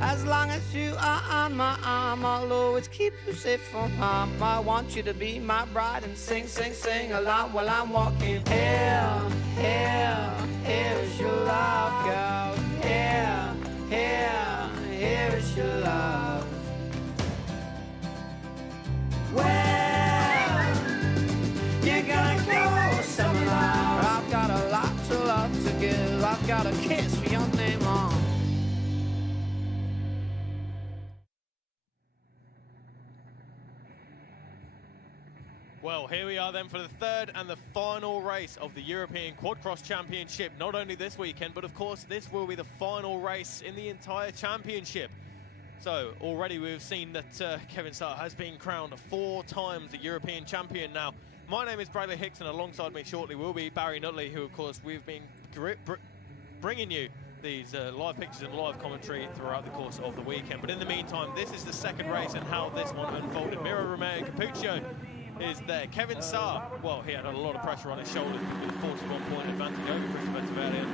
As long as you are on my arm, I'll always keep you safe from harm. I want you to be my bride and sing, sing, sing along while I'm walking. Here, here, here is your love, girl. Here, here, here is your love. Well, you're gonna go somewhere. I've got a lot to love to give. I've got a kiss for your name on. Well, here we are then for the third and the final race of the European Quadcross Championship. Not only this weekend, but of course this will be the final race in the entire championship. So already we've seen that Kevin Starr has been crowned 4 times the European champion now. My name is Bradley Hicks, and alongside me shortly will be Barry Nutley, who of course we've been bringing you these live pictures and live commentary throughout the course of the weekend. But in the meantime, this is the second race and how this one unfolded. Miro Romeo Capuccio is there. Kevin Starr, well, he had a lot of pressure on his shoulders with a 41-point advantage over Christopher Tavernier.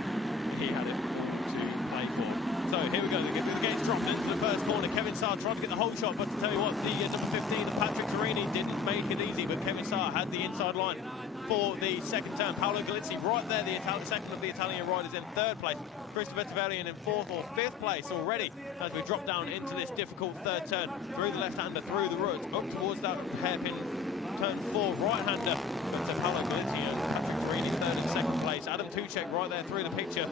He had it to play for. So here we go, the gates dropped into the first corner. Kevin Starr tried to get the whole shot, but to tell you what, the number 15 of Patrick Torini didn't make it easy, but Kevin Starr had the inside line for the second turn. Paolo Galizzi right there, the second of the Italian riders in third place. Christopher Tavernier in fourth or fifth place already as we drop down into this difficult third turn through the left-hander, through the roots, up towards that hairpin turn 4 right-hander. But Paolo Galizzi and Patrick Torini third and second place. Adam Tuchek right there through the picture.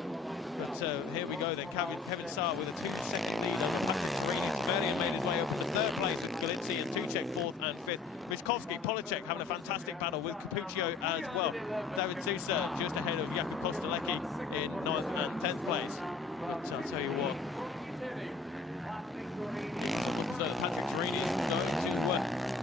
But here we go then, Kevin Starr with a 2-second lead over Patrick Torini. Tavernier made his way up to third place with Galizzi and Tuchek fourth and fifth. Michkowski, Polacek having a fantastic battle with Capuccio as well. David Sousa just ahead of Jakub Kostelecki in 9th and 10th place. But I'll tell you what, Patrick Torini is going to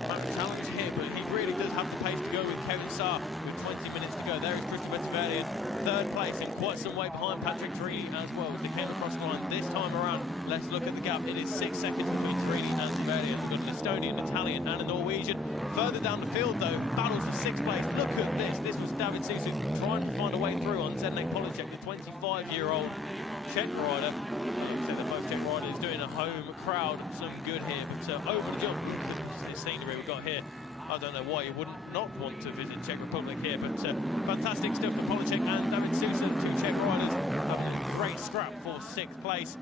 have a challenge here, but he really does have the pace to go with Kevin Starr with 20 minutes to go. There is Christopher Tavernier, third place, and quite some way behind Patrick Torini as well. They came across the line this time around. Let's look at the gap. It is 6 seconds between Torini and Tavernier. We've got an Estonian, Italian, and a Norwegian. Further down the field, though, battles of 6th place. Look at this. This was David Sousa trying to find a way through on Zdeněk Polacek, the 25-year-old Czech rider. So they're both Czech riders doing a home crowd some good here. But over the jump, the scenery we've got here, I don't know why you wouldn't not want to visit Czech Republic here, but fantastic stuff for Polacek and David Sousa, 2 Czech riders having a great scrap for 6th place.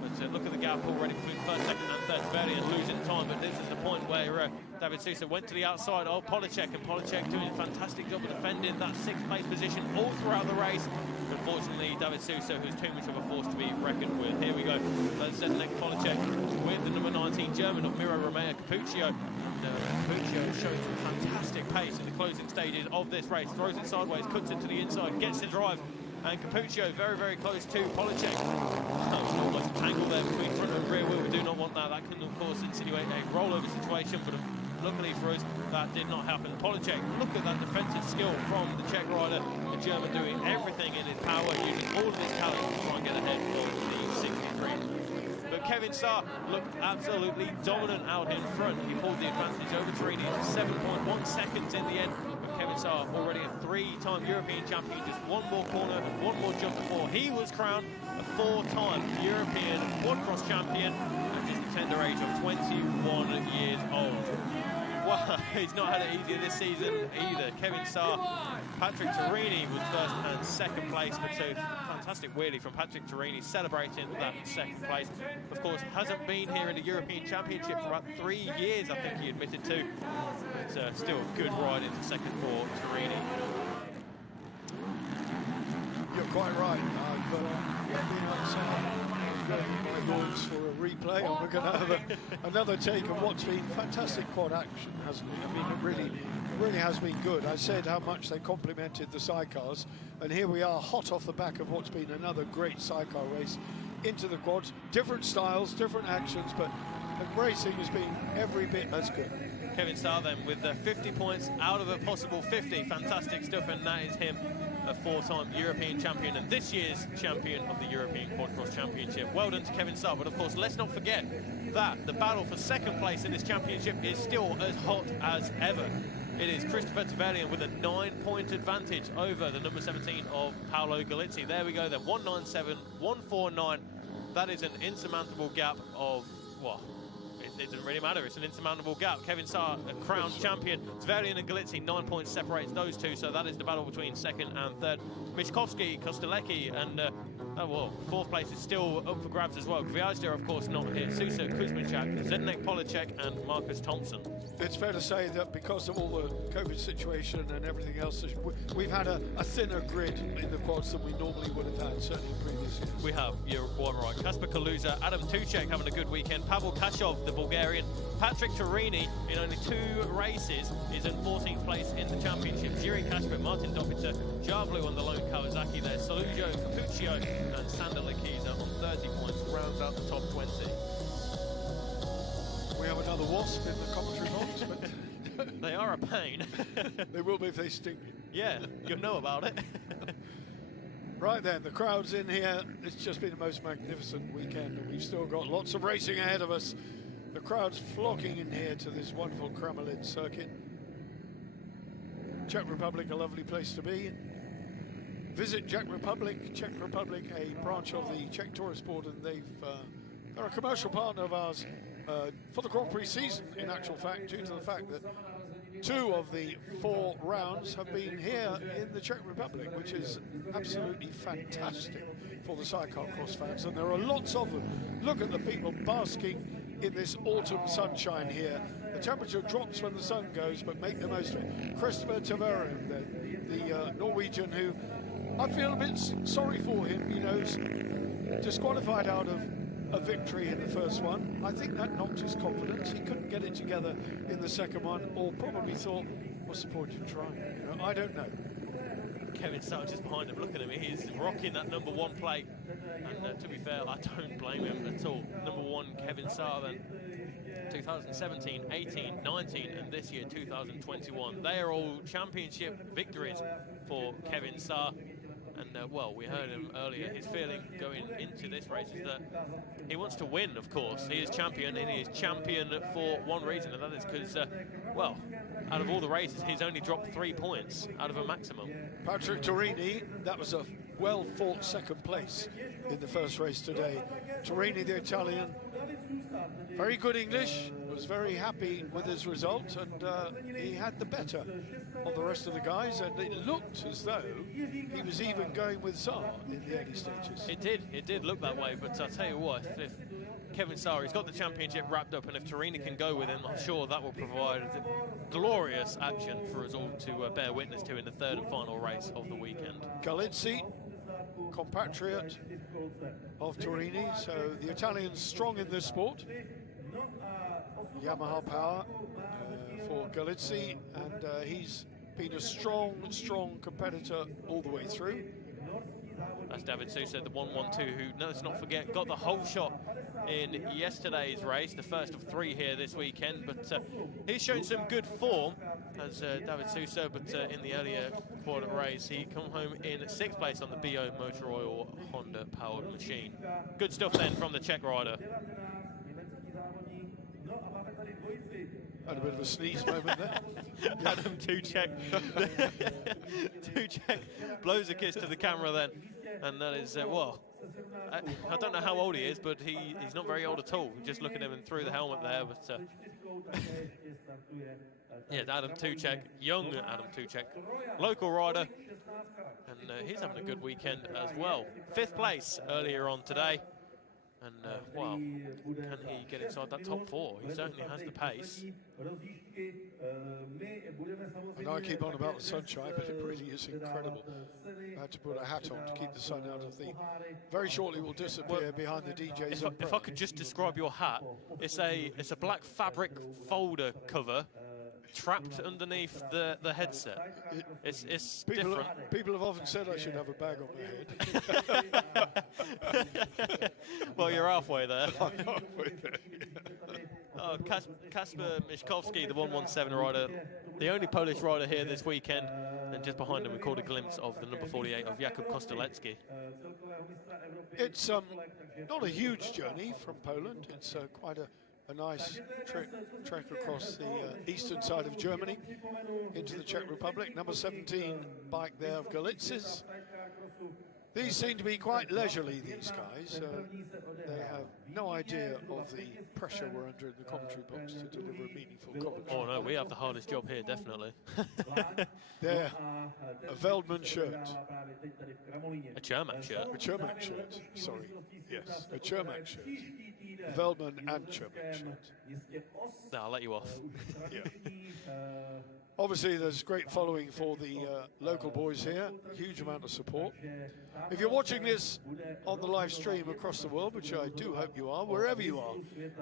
But look at the gap already between first, second and third. Tavernier losing time, but this is the point where David Sousa went to the outside of Polacek, and Polacek doing a fantastic job of defending that 6th place position all throughout the race. Unfortunately, David Sousa, who's too much of a force to be reckoned with. Here we go. That's Zdeněk Polacek with the number 19 German of Miro Romeo Capuccio. Capuccio showing some fantastic pace in the closing stages of this race. Throws it sideways, cuts it to the inside, gets the drive. And Capuccio very, very close to Polacek. Not much tangle there between front and rear wheel. We do not want that. That can, of course, insinuate a rollover situation, but luckily for us, that did not happen. Polacek, look at that defensive skill from the Czech rider. The German doing everything in his power, using all of his talent to try and get ahead for the 63. But Kevin Starr looked absolutely dominant out in front. He pulled the advantage over Torini to 7.1 seconds in the end. Kevin Starr, already a 3-time European champion, just one more corner and one more jump before he was crowned a 4-time European Quadcross champion at just the tender age of 21 years old. Well, he's not had it easier this season either. Kevin Starr, Patrick Torini was first and second place, but so fantastic wheelie from Patrick Torini celebrating that second place. Of course, hasn't been here in the European Championship for about 3 years, I think he admitted to. But still a good ride in the second for Torini. You're quite right. I've been outside. My voice for a replay, and we're going to have another take of what's been fantastic quad action, hasn't it? I mean, it really has been good. I said how much they complemented the sidecars, and here we are, hot off the back of what's been another great sidecar race into the quads. Different styles, different actions, but the racing has been every bit as good. Kevin Starr then with 50 points out of a possible 50. Fantastic stuff, and that is him, a 4-time European champion and this year's champion of the European Quadcross Championship. Well done to Kevin Starr, but of course let's not forget that the battle for second place in this championship is still as hot as ever. It is Christopher Tavernier with a 9-point advantage over the number 17 of Paolo Galizzi. There we go then, 197, 149. That is an insurmountable gap of, well, it doesn't really matter. It's an insurmountable gap. Kevin Saar, a crowned champion. Zverian and Galitzy, 9 points separates those two. So that is the battle between second and third. Mishkovsky, Kostelecki, and fourth place is still up for grabs as well. Gviazda, of course, not here. Sousa, Kuzminchak, Zdenek Polacek, and Marcus Thompson. It's fair to say that because of all the COVID situation and everything else, we've had a thinner grid in the quads than we normally would have had, certainly in previous years. We have, you're quite right. Kasper Kaluza, Adam Tuchek having a good weekend. Pavel Kashov, the Bulgarian. Patrick Torini, in only 2 races, is in 14th place in the championship. Jiri Kasper, Martin Dopica, Javlu on the lone Kawasaki there. Salujo, Capuccio, and Sander Lakiza on 30 points, rounds out the top 20. We have another wasp in the commentary box, but they are a pain. They will be if they sting you. Yeah, you'll know about it. Right then, the crowd's in here. It's just been the most magnificent weekend, and we've still got lots of racing ahead of us. The crowd's flocking in here to this wonderful Kramolin circuit. Czech Republic, a lovely place to be. Visit Czech Republic, a branch of the Czech Tourist Board, and they're a commercial partner of ours for the Grand Prix season, in actual fact, due to the fact that 2 of the 4 rounds have been here in the Czech Republic, which is absolutely fantastic for the Sidecarcross fans, and there are lots of them. Look at the people basking in this autumn sunshine here. The temperature drops when the sun goes, but make the most of it. Christopher Tverin, the Norwegian, who I feel a bit sorry for him, you know, disqualified out of a victory in the first one. I think that knocked his confidence. He couldn't get it together in the second one, or probably thought, what's the point in trying? You know, I don't know. Kevin Saar just behind him, looking at me. He's rocking that number 1 plate. And to be fair, I don't blame him at all. Number 1, Kevin Saar, then 2017, 18, 19, and this year, 2021. They are all championship victories for Kevin Saar. And, well, we heard him earlier. His feeling going into this race is that he wants to win, of course. He is champion, and he is champion for one reason, and that is because, well, out of all the races, he's only dropped 3 points out of a maximum. Patrick Torini, that was a well-fought second place in the first race today. Torini, the Italian, very good English, was very happy with his result, and he had the better of the rest of the guys, and it looked as though he was even going with Saar in the early stages. It did look that way, but I'll tell you what, if Kevin Saar, he's got the championship wrapped up, and if Torini can go with him, I'm sure that will provide glorious action for us all to bear witness to in the third and final race of the weekend. Galitzy, compatriot of Torini, so the Italians strong in this sport. Yamaha power for Galitzy, and he's been a strong competitor all the way through. That's David Sousa, the 112, who, let's not forget, got the whole shot in yesterday's race, the first of 3 here this weekend, but he's shown some good form as David Sousa, but in the earlier quarter race, he come home in 6th place on the BO Motor Oil Honda powered machine. Good stuff then from the Czech rider. Had a bit of a sneeze moment there. Adam Tuchek. Tuchek blows a kiss to the camera then, and that is, well, I don't know how old he is, but he's not very old at all. Just looking at him through the helmet there, but yeah, Adam Tuchek, young Adam Tuchek, local rider, and he's having a good weekend as well. 5th place earlier on today. And, well, can he get inside that top 4? He certainly has the pace. I know I keep on about the sunshine, but it really is incredible. I had to put a hat on to keep the sun out of the... Very shortly will disappear behind the DJ's. If I could just describe your hat, it's a black fabric folder cover trapped underneath the headset. It's different. People have often said I should have a bag on my head. Well, you're halfway there. I'm halfway there. Oh, Kasper Mishkovsky, the 117 rider, the only Polish rider here this weekend, and just behind him we caught a glimpse of the number 48 of Jakub Kostelecki. It's not a huge journey from Poland. It's quite a nice trek across the eastern side of Germany into the Czech Republic. Number 17 bike there of Galitzy's. These seem to be quite leisurely, these guys. They have no idea of the pressure we're under in the commentary box to deliver a meaningful commentary. Oh no, we have the hardest job here, definitely. There, a Veldman shirt. A Chermak shirt. A Chermak shirt, sorry. Yes, a Chermak shirt. Veldman and Chermak shirt. No, I'll let you off. Yeah. Obviously, there's great following for the local boys here, huge amount of support. If you're watching this on the live stream across the world, which I do hope you are, wherever you are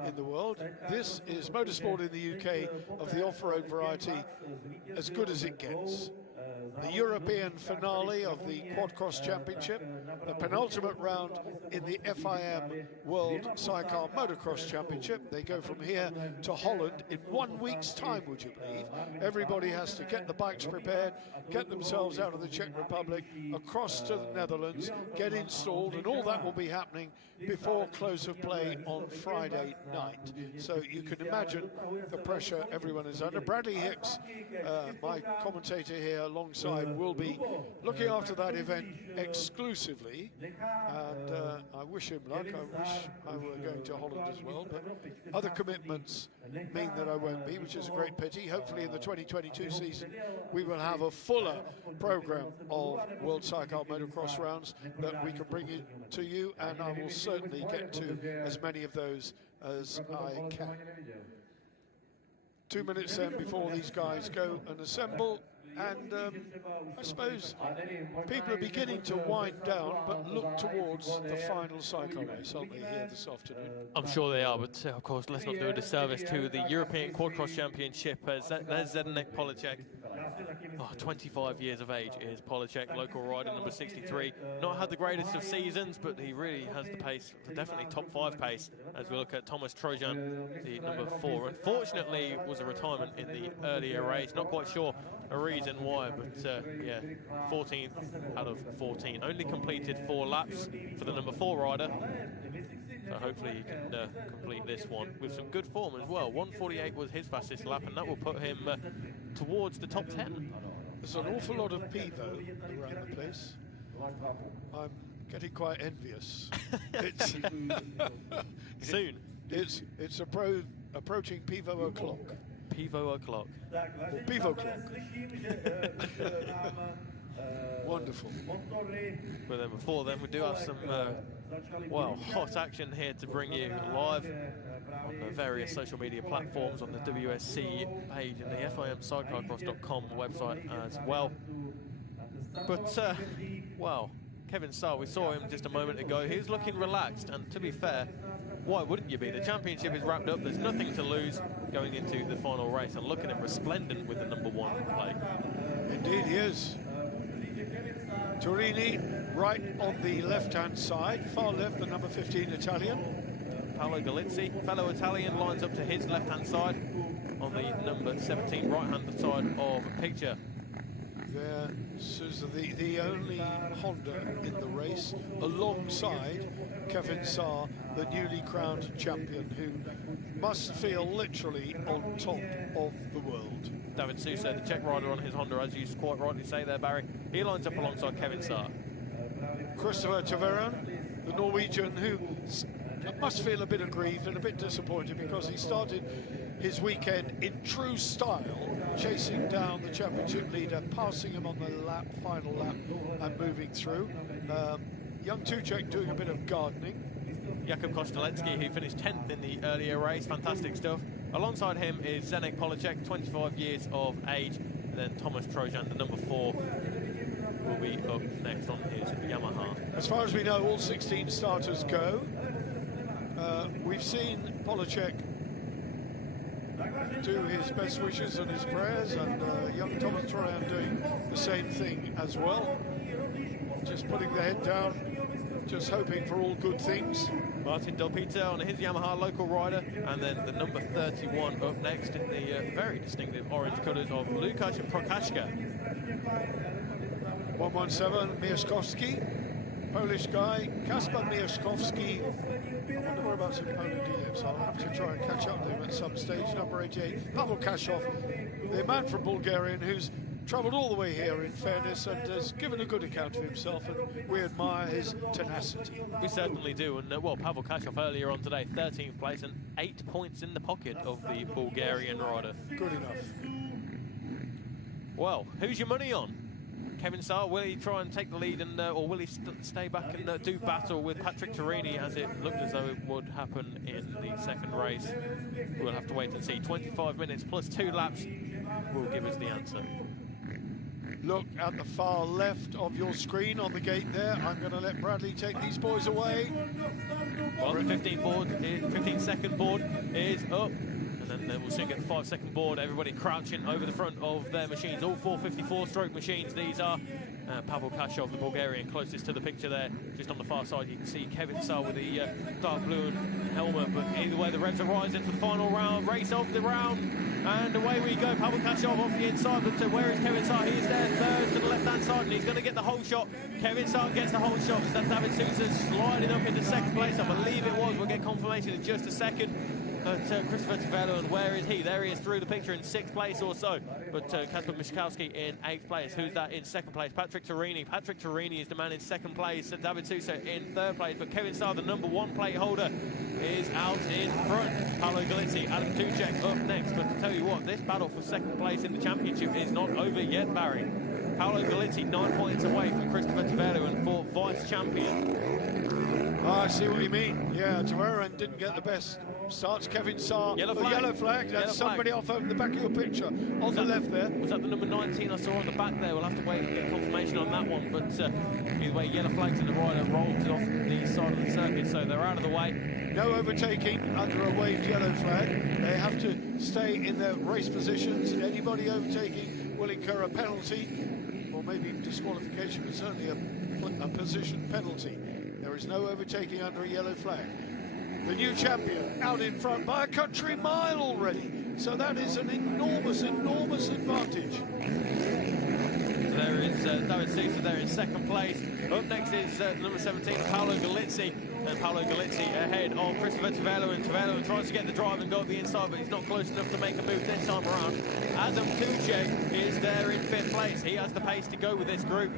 in the world, this is motorsport in the UK of the off-road variety, as good as it gets. The European finale of the Quad Cross Championship, the penultimate round in the FIM World Sidecar Motocross Championship. They go from here to Holland in 1 week's time, would you believe? Everybody has to get the bikes prepared, get themselves out of the Czech Republic, across to the Netherlands, get installed, and all that will be happening before close of play on Friday night. So you can imagine the pressure everyone is under. Bradley Hicks, my commentator here alongside, will be looking after that event exclusively, and I wish him luck. I wish I were going to Holland as well, but other commitments mean that I won't be, which is a great pity. Hopefully in the 2022 season we will have a fuller program of World Sidecar Motocross rounds that we can bring it to you, and I will certainly get to as many of those as I can. 2 minutes then before these guys go and assemble, and I suppose people are beginning to wind down but look towards the final cycle race, aren't they, here this afternoon? I'm sure they are, but of course let's not do a disservice to the European Quad Cross Championship. There's Zdeněk Poláček. 25 years of age is Poláček, local rider number 63. Not had the greatest of seasons, but he really has the pace, definitely top 5 pace, as we look at Thomas Trojan, the number 4. Unfortunately, it was a retirement in the earlier race. Not quite sure a reason why, but yeah, 14th out of 14. Only completed 4 laps for the number 4 rider. So hopefully he can complete this one with some good form as well. 1:48 was his fastest lap, and that will put him towards the top 10. There's an awful lot of Pivo around the place. I'm getting quite envious. It's soon. It's approaching Pivo o'clock. Pivo o'clock. Or Pivo o'clock. Wonderful. But then before then, we do have some well, hot action here to bring you live on the various social media platforms, on the WSC page and the fimsidecarcross.com website as well. But well, Kevin Starr, we saw him just a moment ago. He was looking relaxed, and to be fair, why wouldn't you be? The championship is wrapped up. There's nothing to lose going into the final race, and look at him resplendent with the number 1 plate. Indeed he is. Turini right on the left-hand side, far left, the number 15 Italian. Paolo Galizzi, fellow Italian, lines up to his left-hand side on the number 17 right-hand side of the picture. This is the only Honda in the race, alongside Kevin Starr, the newly crowned champion, who must feel literally on top of the world. David Sousa, the Czech rider on his Honda, as you quite rightly say there, Barry. He lines up alongside Kevin Starr. Christopher Taveron, the Norwegian, who must feel a bit aggrieved and a bit disappointed because he started his weekend in true style, chasing down the championship leader, passing him on the final lap and moving through. Young Tuchek doing a bit of gardening. Jakub Kosteletsky, who finished 10th in the earlier race, fantastic stuff. Alongside him is Zdeněk Poláček, 25 years of age, and then Thomas Trojan, the number 4, will be up next on his Yamaha. As far as we know, all 16 starters go. We've seen Poláček do his best wishes and his prayers, and young Thomas Trojan doing the same thing as well. Just putting the head down, just hoping for all good things. Martin Del Peter on his Yamaha, local rider, and then the number 31 up next in the very distinctive orange colours of Łukasz Prokaszka. 117, Mieszkowski, Polish guy, Kasper Mieszkowski. I wonder whereabouts in Poland he lives. I'll have to try and catch up with him at some stage. Number 88, Pavel Kashov, the man from Bulgaria, who's travelled all the way here, in fairness, and has given a good account of himself, and we admire his tenacity. We certainly do, and well, Pavel Kashov earlier on today, 13th place and 8 points in the pocket of the Bulgarian rider. Good enough. Well, who's your money on? Kevin Saar, will he try and take the lead, and or will he stay back and do battle with Patrick Turini, as it looked as though it would happen in the second race? We'll have to wait and see. 25 minutes plus 2 laps will give us the answer. Look at the far left of your screen on the gate there. I'm going to let Bradley take these boys away. Well, the 15-second board is up. And then we'll soon get the 5-second board. Everybody crouching over the front of their machines. All 454-stroke machines. These are Pavel Kashov, the Bulgarian, closest to the picture there. Just on the far side, you can see Kevin Saar with the dark blue helmet. But either way, the revs are rising for the final round. Race of the round. And away we go. Pavel Kashov off the inside. But where is Kevin Saar? He is there, third to the left-hand side. And he's going to get the whole shot. Kevin Saar gets the whole shot. So that's David Sousa sliding up into second place. I believe it was. We'll get confirmation in just a second. But Christopher Tavella, and where is he? There he is through the picture in 6th place or so. But Kasper Mishkowski in 8th place. Who's that in 2nd place? Patrick Turini. Patrick Turini is the man in 2nd place. David Sousa in 3rd place. But Kevin Saar, the #1 plate holder, is out in front. Paolo Galizzi, Adam Tuchek up next. But to tell you what, this battle for 2nd place in the championship is not over yet, Barry. Paolo Galizzi 9 points away from Christopher Tavella and for vice-champion. I see what you mean. Yeah, Tavera didn't get the best starts. Kevin Saar, Yellow flag. That's somebody off over the back of your picture. On the left there. Was that the number 19 I saw on the back there? We'll have to wait and get confirmation on that one. But either way, yellow flags in the rider rolled off the side of the circuit, so they're out of the way. No overtaking under a waved yellow flag. They have to stay in their race positions. Anybody overtaking will incur a penalty, or maybe disqualification, but certainly a position penalty. There is no overtaking under a yellow flag. The new champion out in front by a country mile already. So that is an enormous, enormous advantage. There is David Sousa there in 2nd place. Up next is number 17, Paolo Galizzi. And Paolo Galizzi ahead of Christopher Tavella. And Tavella tries to get the drive and go up the inside, but he's not close enough to make a move this time around. Adam Tuchek is there in 5th place. He has the pace to go with this group.